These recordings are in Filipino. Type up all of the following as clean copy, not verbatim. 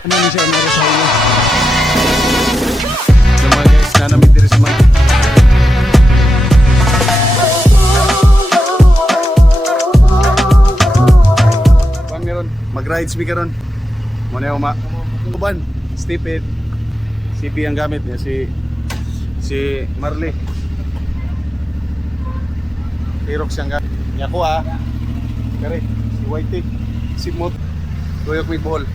Ano ni siya maro sa inyo? So mga guys, nanamit diri sa mga Kuan meron, mag-rides mi karon. Mo na uma. Uban, stupid. CP ang gamit niya si Marley. Aerox ang gamit. Niya ko Kare, si Whitey, si Mot. Tuyok mi ball.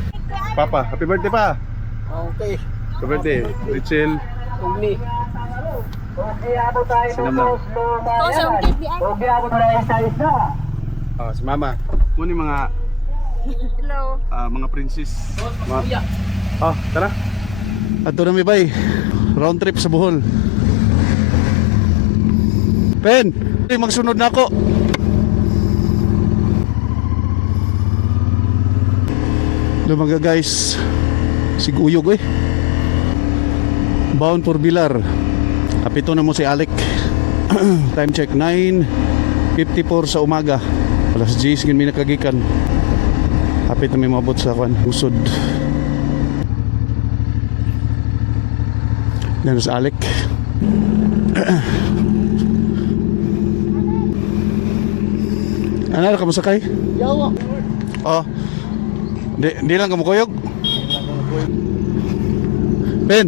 Papa, happy birthday pa. Okay. Happy birthday, Rachel. Ugni. Sinam lang. Si Mama. Muna yung mga Hello. mga princess. Tara. Ato na mi bay. Round trip sa Bohol. Pen, magsunod na ako. Lumaga guys, siguyog bound for Bilar. Apito na mo si Alec. Time check 9:54 sa umaga. Alas 10 gin mi nakagikan. Apit na may mabot sa usod. Yan si Alec. Ano ka mo sakay? Yawa. Di lang ka mo kuyog? Ben.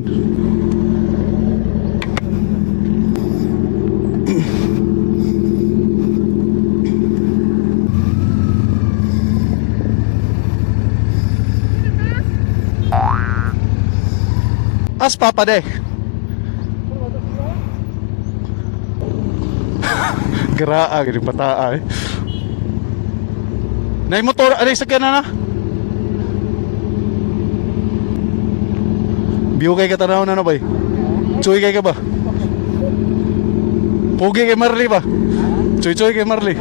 As papa de. Geraa gini pataa Nay motor ada sakyan na. Biyo kay katanaw na bay. Chuy kay ka ba? Pogi kay Marley ba? Chuy kay Marley.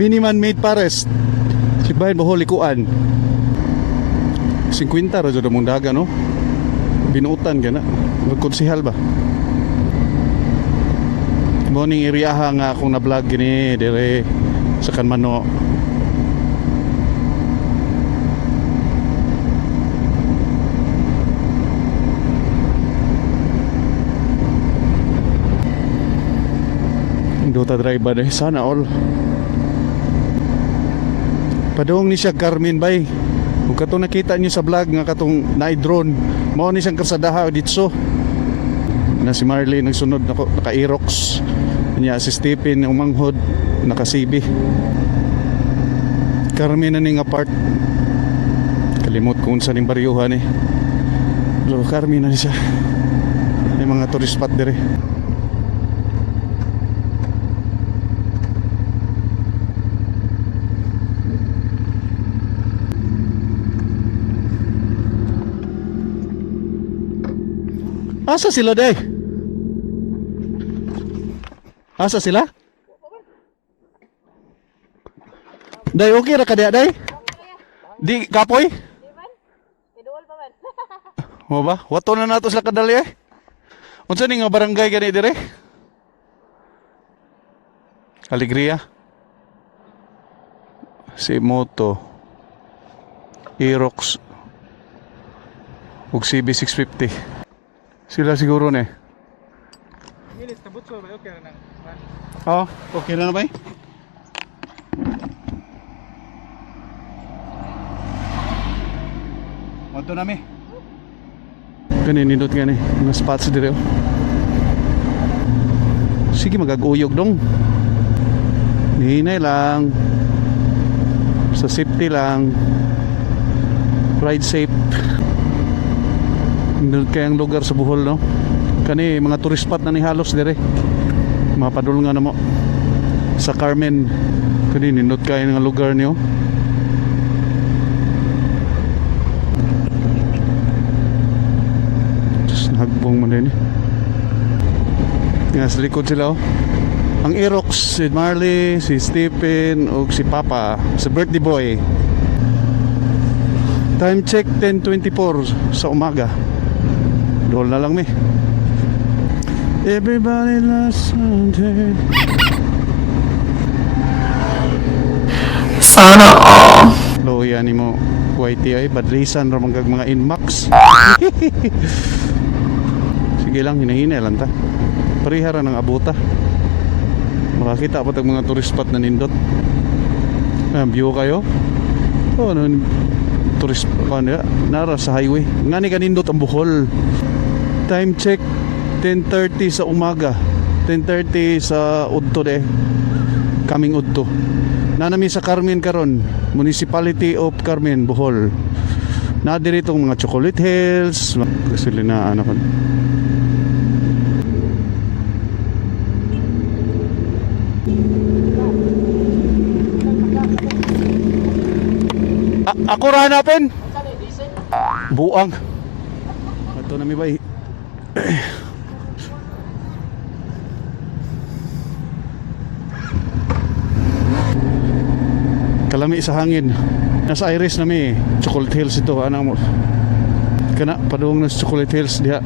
Miniman made pares. Si bayan Bohol ikuan. 50 ra jud mong daga no. Binuutan gana. Magkonsehal ba? Morning area nga akong na-vlog gini dire sa Kanmano. Dota driver deh sana all. Padung ni siya Carmen bay. Kung katong nakita niyo sa vlog nga katong na-drone, mao ni siyang kasadaha dito. Na si Marley nagsunod naka-Aerox. Niya si Stephen umanghod naka-CB. Carmen na ning apart. Kalimot kung unsa ning baryuhan Lo Carmen na siya. May mga tourist spot dire. Asa sila day? Asa sila? Day okay ra ka day? Di kapoy? Mo ba? Wato na nato sila kadali Unsa ni nga barangay gani dire? Alegria. Si Moto. Aerox. Ug CB650. Sila siguro na okay na ba Monto na mi. Kani nindot gani mga spots dire. Sige magaguyog dong. Hinay lang. Sa safety lang. Ride safe. Nindot kayang lugar sa Bohol no. Kani mga tourist spot na ni halos dire. Mapadul nga na mo. Sa Carmen. Kani nindot kay nga lugar niyo. Hagbong man din Nga sa likod sila Ang Irox, si Marley, si Stephen, o si Papa, si birthday boy. Time check 10:24 sa umaga. Doon na lang mi. Everybody loves Sunday. Sana all. Loya ni mo YTI badlisan ra manggag mga inmax. Sige lang, hinahina lang ta. Parihara ng abuta. Makakita pa tag mga tourist spot na nindot. View kayo. Oh, ano tourist ano nara sa highway. Ngani kanindot ang Bohol. Time check 10:30 sa umaga. 10:30 sa Udto de. Kaming Udto. Nanami sa Carmen karon, Municipality of Carmen, Bohol. Na dito mga Chocolate Hills, gasolina ano kon. Ako ra hanapin. Buang. Ato na mi bay. Kalami sa hangin. Nasa Iris na mi. Chocolate Hills ito. Anang mo. Kana padung na sa Chocolate Hills diha.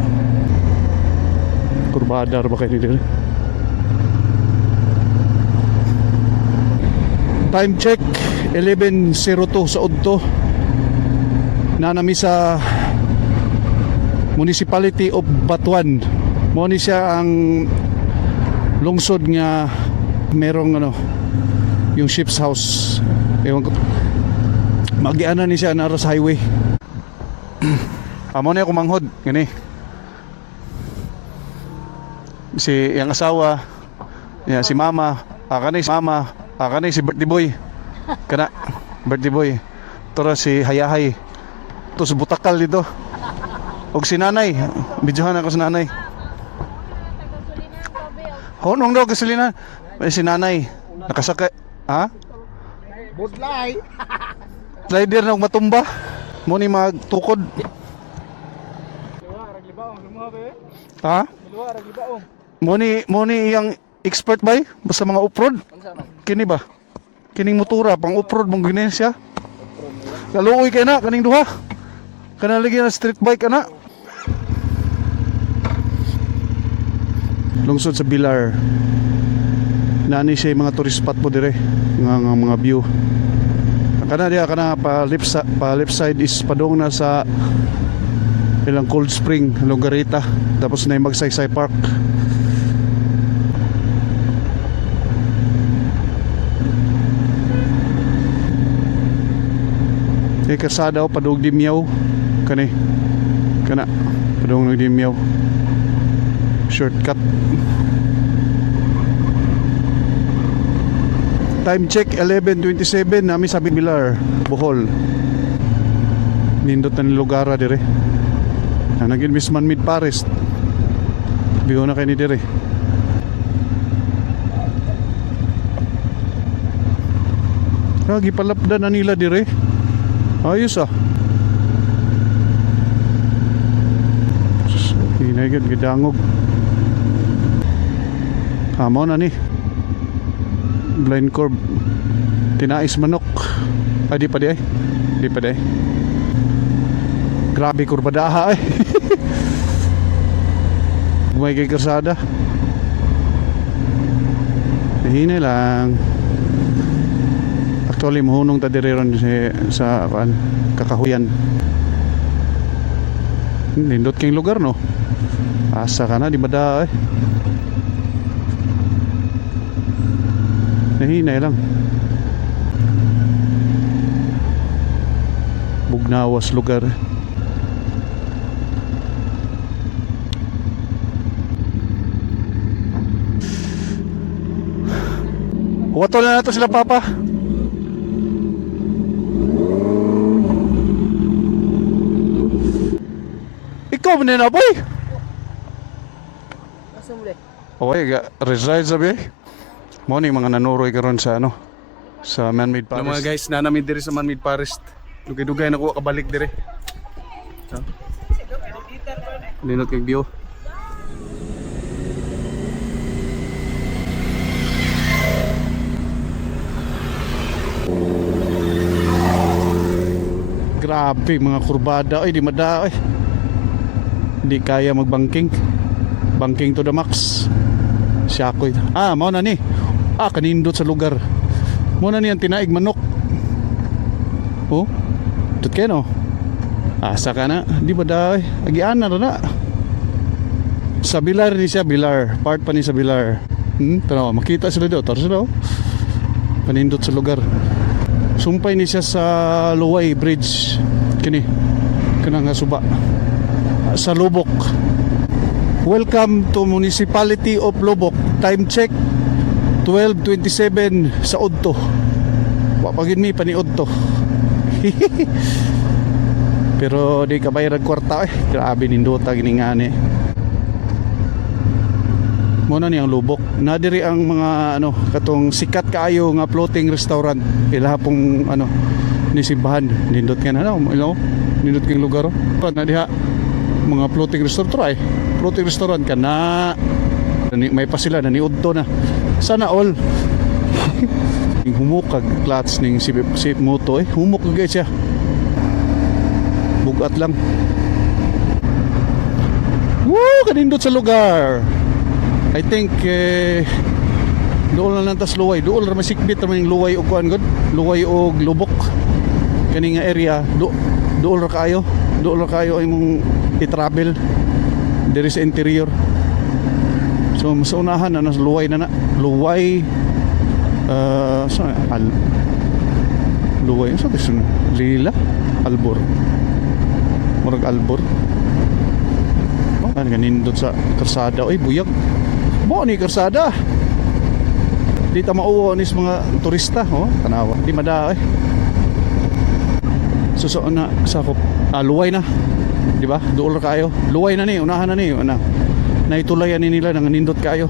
Kurbadar ba kayo dito? Time check 11:02 sa Udto. Nanami sa Municipality of Batuan. Mo ni siya ang lungsod nga merong ano yung ship's house. Ewan ko. Magiana ni siya na sa highway. Amo na ako manghod gani. Si yang asawa, ya si mama, kanay si mama, kanay si birthday boy. Kana birthday boy. Tara si Hayahay. To sa butakal dito. Og si nanay, bidyohan ako sa nanay. Honong daw gasolina. Si nanay nakasakay. Ha? Budlay. Slider na matumba. Mo ni magtukod. Ha? Mo ni yang expert bay basta mga off-road. Kini ba? Kining motora pang off-road mong ginin siya. Kaluoy kay na kaning duha. Kana lagi na street bike ana. Lungsod sa Bilar. Nani siya mga tourist spot po dire. Mga view. Kana dia kana pa left side is padong na sa ilang Cold Spring, Longarita. Tapos na yung Magsaysay Park. Kasada o padung Dimyaw. Kana padung ng Dimyaw. Shortcut. Time check 11:27 nami sa Bilar, Bohol. Nindot na ni lugara dire. Naging Misman Mid Forest. Bigo na kay ni dire. Gipalapdan na nila dire. Ayos ah. Hinagad gidangog. Amo na ni. Blind curve. Tinais manok. Di pa di ay. Di pa di ay. Grabe kurbadaha ay. Gumay kay karsada. Hinay lang. Actually mahunong ta dire ron sa kakahuyan. Nindot king lugar no. Asa ka na di bada ay. Nahinay lang. Bugnawas lugar. Wato na nato sila papa. Ikaw man na boy. Asa mo le? Okay, reside sabi. Mo ni mga nanuroy karon sa ano sa Man-Made Forest. Mga guys, nanamid diri sa Man-Made Forest. Dugay-dugay na ko kabalik dire. So. Linot kay view. Grabe mga kurbada. Ay, di mada. Ay. Di kaya magbangking. Banking to the max. Siyakoy. Mao na ni. Kanindot sa lugar. Mao na ni ang tinaig manok. Oh. Tut kayo no. Asa ka na. Di mada. Agian na na. Sa Bilar ni siya. Bilar. Part pa ni sa Bilar. Tanaw. Makita sila daw. Tara sila. Kanindot sa lugar. Sumpay ni siya sa Luway Bridge. Kini. Kanang suba. Sa Lubok. Welcome to Municipality of Lubok. Time check 12:27 sa udto. Wapagin mi paniud to. Pero di ka bayad og kwarta Grabe nindota giningani. Muna ni ang Lubok. Nadiri ang mga katong sikat kaayo nga floating restaurant. Ila pong ni simbahan. Nindot nga na nindot kang lugar. Na diha mga floating restaurant floating restaurant ka na may pa sila naniudto na sana all. Humukag clutch ning si moto humuk guys siya bugat lang. Kanindot sa lugar. I think doon na lang tas Luway doon ra masikbit ra maning Luway og kuan god Luway og Lubok kani nga area doon ra kayo ay mong i-travel diri sa interior. So sa unahan na nasa Luway na Luway Luway sa gusto Lila Albor murag Albor ganindot sa karsada buyag mo ni karsada di ta mauwa nis mga turista tanawa di mada suso na sakop Luway na di ba dool kayo Luway na ni unahan na ni naitulayan ni nila nang nindot kayo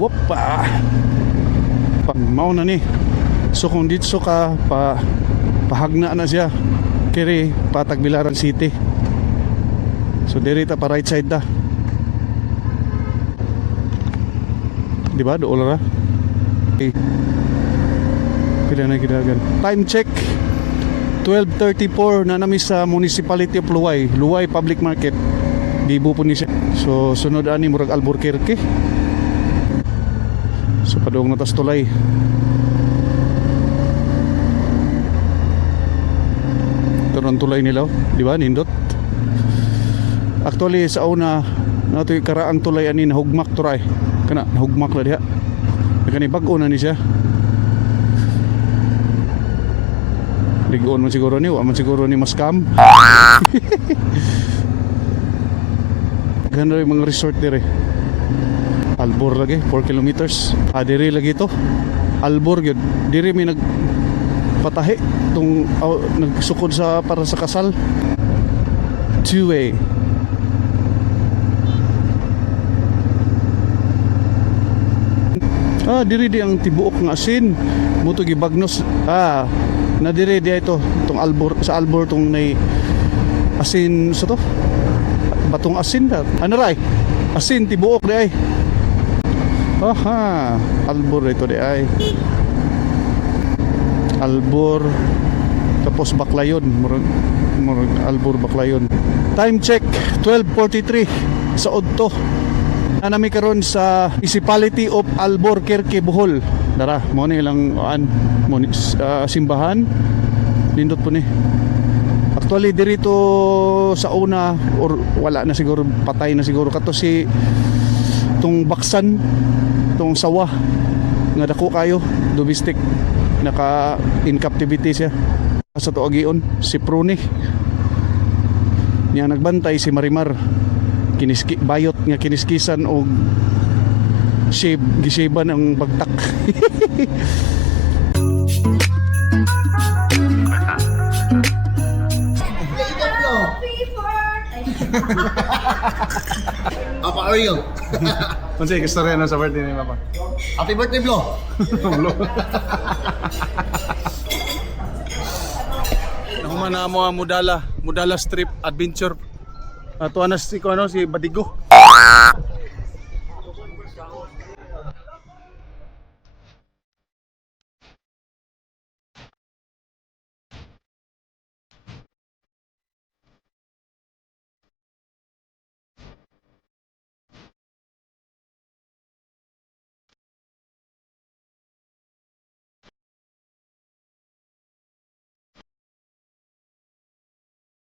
wapa mao na ni so kung dito ka pahagna na siya kiri Patagbilaran City so dirita pa right side da di ba dool ra pila na kidagan time check 12:34 na nami sa Municipality of Luway Public Market. Gibo po ni siya. So sunod ani murag Albuquerque. So padung natas tulay. Turon tulay nila, di ba? Nindot. Actually sa una nato karaang tulay ani nahugmak turay. Kana nahugmak la diha. Kani bag-o na ni siya. Ligoon man siguro ni, wa man siguro ni maskam. Ganda yung mga resort dire. Albor lagi, 4 kilometers. Diri lagi to. Albor yun. Diri may nagpatahi tong nagsukod sa para sa kasal. Two-way. Diri di ang tibuok nga asin. Muto gibagnos. Nadire di ito tong Albor sa Albor tong nay asin sa to batong asin da ray asin tibuok di ay Albor ito di ay Albor tapos Baklayon murag Albor Baklayon. Time check 12:43 sa udto nami karon sa Municipality of Albuquerque, Bohol. Dara mo ni ilang simbahan nindot po ni. Actually dirito sa una or wala na siguro, patay na siguro kato si tong baksan tong sawa nga dako kayo domestic naka in captivity siya sa tuagion si Prune niya nagbantay si Marimar bayot nga kiniskisan og gisiban ang bagtak. Apa are you? Kasi istorya na sa birthday ni Papa. Happy birthday, Blo. Nakuha na mo ang Mudala Strip Adventure. Tuwa na si Badigo.